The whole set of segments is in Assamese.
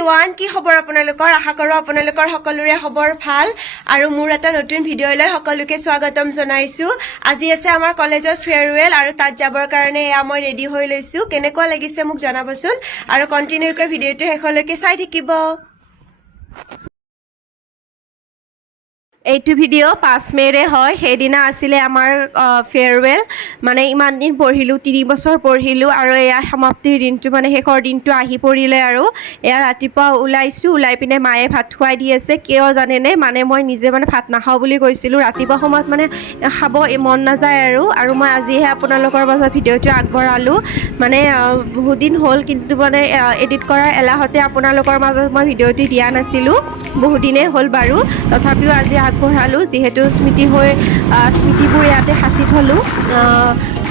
এভৰিৱান কি খবৰ আপোনালোকৰ আশা কৰো আপোনালোকৰ সকলোৰে খবৰ ভাল আৰু মোৰ এটা নতুন ভিডিঅলৈ সকলোকে স্বাগতম জনাইছো আজি আছে আমাৰ কলেজত ফেয়াৰৱেল আৰু তাত যাবৰ কাৰণে মই ৰেডি হৈ লৈছো কেনেকুৱা লাগিছে মোক জনাবচোন আৰু কন্টিনিউকৈ ভিডিঅটো শেষলৈকে চাই থাকিব এইটো ভিডিও 5 মেৰে হয় সেইদিনা আছিলে আমাৰ ফেয়াৰৱেল মানে ইমান দিন পঢ়িলো 3 বছৰ পঢ়িলো আৰু এয়া সমাপ্তিৰ দিনটো মানে শেষৰ দিনটো আহি পৰিলে আৰু এয়া ৰাতিপুৱা ওলাইছো ওলাই পিনে মায়ে ভাত খুৱাই দি আছে কিয় জানে নে মানে মই নিজে মানে ভাত নাখাও বুলি কৈছিলো ৰাতিপুৱা সময়ত মানে খাব মন নাযায় আৰু মই আজিহে আপোনালোকৰ মাজত ভিডিওটো আগবঢ়ালো মানে বহুত দিন হ'ল কিন্তু মানে এডিট কৰাৰ এলাহতে আপোনালোকৰ মাজত মই ভিডিওটি দিয়া নাছিলো বহুত দিনে হ'ল বাৰু তথাপিও আজি আগবঢ়ালো যিহেতু স্মৃতিবোৰ ইয়াতে সাঁচি থলো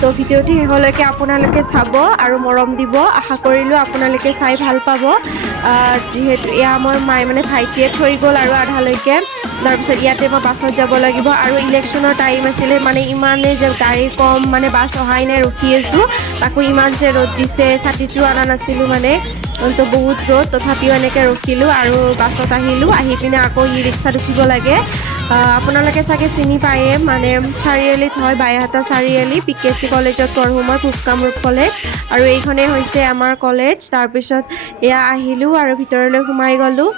তো ভিডিওটি শেষলৈকে আপোনালোকে চাব আৰু মৰম দিব আশা কৰিলো আপোনালোকে চাই ভাল পাব যিহেতু এয়া মই মায়ে মানে ভাইটিয়ে থৈ গ'ল আৰু আধালৈকে তাৰপিছত ইয়াতে মই বাছত যাব লাগিব আৰু ইলেকশ্যনৰ টাইম আছিলে মানে ইমানে যে গাড়ী কম মানে বাছ অহাই নাই ৰখি আছোঁ তাকো ইমান যে ৰ'দ দিছে ছাতিটো অনা নাছিলোঁ মানে তো বহুত ৰ'দ তথাপিও এনেকৈ ৰখিলোঁ আৰু বাছত আহিলোঁ আহি পিনে আকৌ ই ৰিক্সাত উঠিব লাগে আপোনালোকে চাগে চিনি পায়ে মানে চাৰিআলিত হয় বাইহাটা চাৰিআলি PKC কলেজত পঢ়োঁ মই পূব কামৰূপ কলেজ আৰু এইখনেই হৈছে আমাৰ কলেজ তাৰপিছত এয়া আহিলোঁ আৰু ভিতৰলৈ সোমাই গ'লোঁ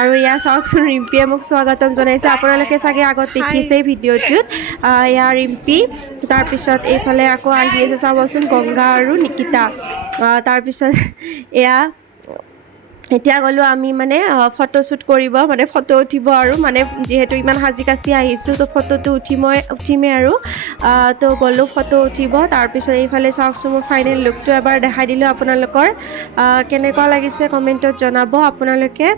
আৰু এয়া চাওকচোন ৰিম্পীয়ে মোক স্বাগতম জনাইছে আপোনালোকে চাগে আগত দেখিছেই ভিডিঅ'টোত এয়া ৰিম্পী তাৰপিছত এইফালে আকৌ আহি আছে চাবচোন গংগা আৰু নিকিতা তাৰপিছত এয়া এতিয়া গ'লোঁ আমি মানে ফটোশ্বুট কৰিব মানে ফটো উঠিব আৰু মানে যিহেতু ইমান সাজি কাচি আহিছোঁ তো ফটোটো উঠিমেই আৰু তো গ'লোঁ ফটো উঠিব তাৰপিছত এইফালে চাওকচোন মোৰ ফাইনেল লুকটো এবাৰ দেখাই দিলোঁ আপোনালোকৰ কেনেকুৱা লাগিছে কমেণ্টত জনাব আপোনালোকে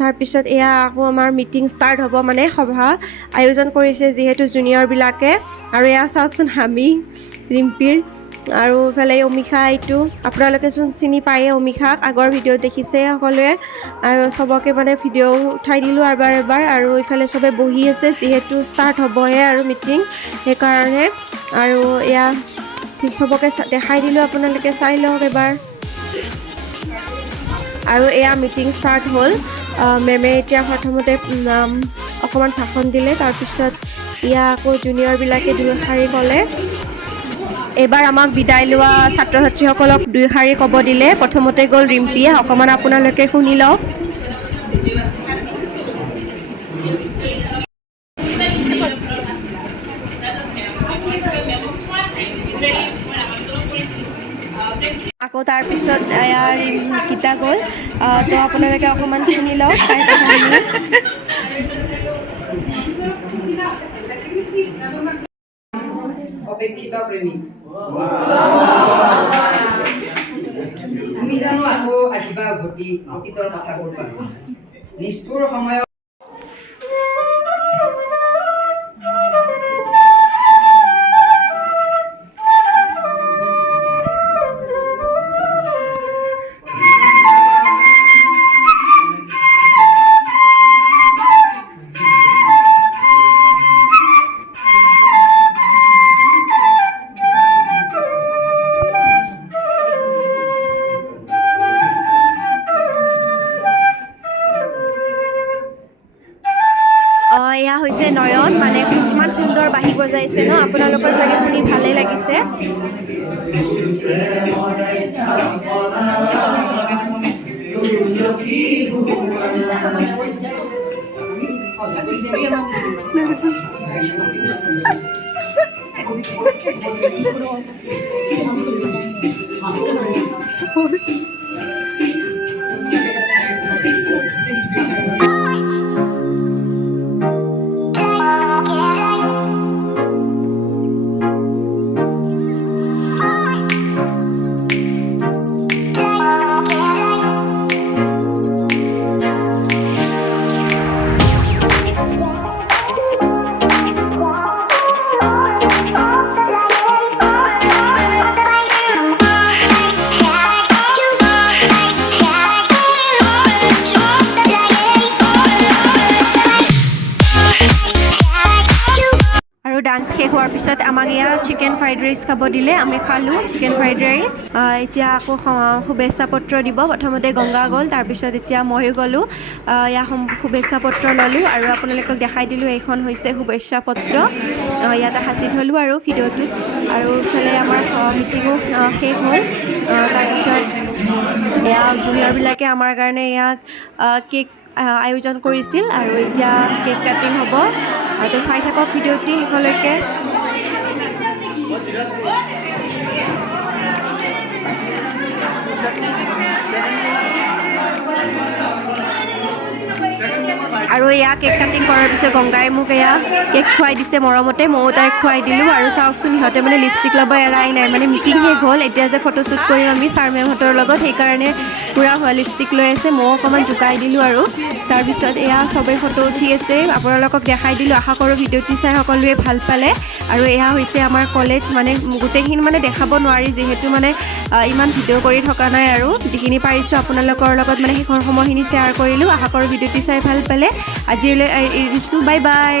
তাৰপিছত এয়া আকৌ আমাৰ মিটিং ষ্টাৰ্ট হ'ব মানে সভা আয়োজন কৰিছে যিহেতু জুনিয়ৰবিলাকে আৰু এয়া চাওকচোন হামি ৰিম্পীৰ আৰু ইফালে অমিশা এইটো আপোনালোকে চোন চিনি পায়ে অমিশাক আগৰ ভিডিঅ' দেখিছে সকলোৱে আৰু চবকে মানে ভিডিঅ' উঠাই দিলোঁ এবাৰ আৰু ইফালে চবে বহি আছে যিহেতু ষ্টাৰ্ট হ'বহে আৰু মিটিং সেইকাৰণে আৰু এয়া চবকে দেখাই দিলোঁ আপোনালোকে চাই লওক এবাৰ আৰু এয়া মিটিং ষ্টাৰ্ট হ'ল মেমে এতিয়া প্ৰথমতে অকণমান ভাষণ দিলে তাৰপিছত এয়া আকৌ জুনিয়ৰবিলাকে দুইশাৰী ক'লে এইবাৰ আমাক বিদায় লোৱা ছাত্ৰ ছাত্ৰীসকলক দুইশাৰী ক'ব দিলে প্ৰথমতে গ'ল ৰিম্পীয়ে অকণমান আপোনালোকে শুনি লওক আকৌ তাৰপিছত এয়া নিকিতা গ'ল তো আপোনালোকে অকণমান শুনি লওক অপেক্ষিত প্ৰেমিক তুমি জানো আকৌ আহিবা অতীতৰ কথাবোৰ পাবা নিষ্ঠুৰ সময়ত এয়া হৈছে নয়ন মানে ইমান সুন্দৰ বাঁহী বজাইছে ন আপোনালোকৰ চাগে শুনি ভালেই লাগিছে তাৰপিছত আমাক ইয়াত চিকেন ফ্ৰাইড ৰাইচ খাব দিলে আমি খালোঁ চিকেন ফ্ৰাইড ৰাইচ এতিয়া আকৌ শুভেচ্ছা পত্ৰ দিব প্ৰথমতে গংগা গ'ল তাৰপিছত এতিয়া ময়ো গ'লোঁ ইয়াৰ শুভেচ্ছা পত্ৰ ল'লোঁ আৰু আপোনালোকক দেখাই দিলোঁ এইখন হৈছে শুভেচ্ছা পত্ৰ ইয়াতে সাঁচি থ'লোঁ আৰু ভিডিঅ'টোত আৰু ইফালে আমাৰ মিটিঙো শেষ হ'ল তাৰপিছত এয়া জুনিয়ৰবিলাকে আমাৰ কাৰণে ইয়াত কেক আয়োজন কৰিছিল আৰু এতিয়া কেক কাটিং হ'ব তো চাই থাকক ভিডিঅ'টি শেষলৈকে আৰু এয়া কেক কাটিং কৰাৰ পিছত গংগাই মোক এয়া কেক খুৱাই দিছে মৰমতে ময়ো তাইক খুৱাই দিলোঁ আৰু চাওকচোন সিহঁতে মানে লিপষ্টিক ল'ব এৰাই নাই মানে মিটিং শেষ হ'ল এতিয়া যে ফটোশ্বুট কৰিম আমি ছাৰ মেমহঁতৰ লগত সেইকাৰণে পূৰা লিপষ্টিক লৈ আছে ময়ো অকণমান জোকাই দিলোঁ আৰু তাৰপিছত এয়া চবেই ফটো উঠি আছে আপোনালোকক দেখাই দিলোঁ আশা কৰোঁ ভিডিঅ'টি চাই সকলোৱে ভাল পালে আৰু এয়া হৈছে আমাৰ কলেজ মানে গোটেইখিনি মানে দেখাব নোৱাৰি যিহেতু মানে ইমান ভিডিঅ' কৰি থকা নাই আৰু যিখিনি পাৰিছোঁ আপোনালোকৰ লগত মানে শেষৰ সময়খিনি শ্বেয়াৰ কৰিলোঁ আশা কৰোঁ ভিডিঅ'টি চাই ভাল পালে আজিলৈ এৰিছোঁ বাই বাই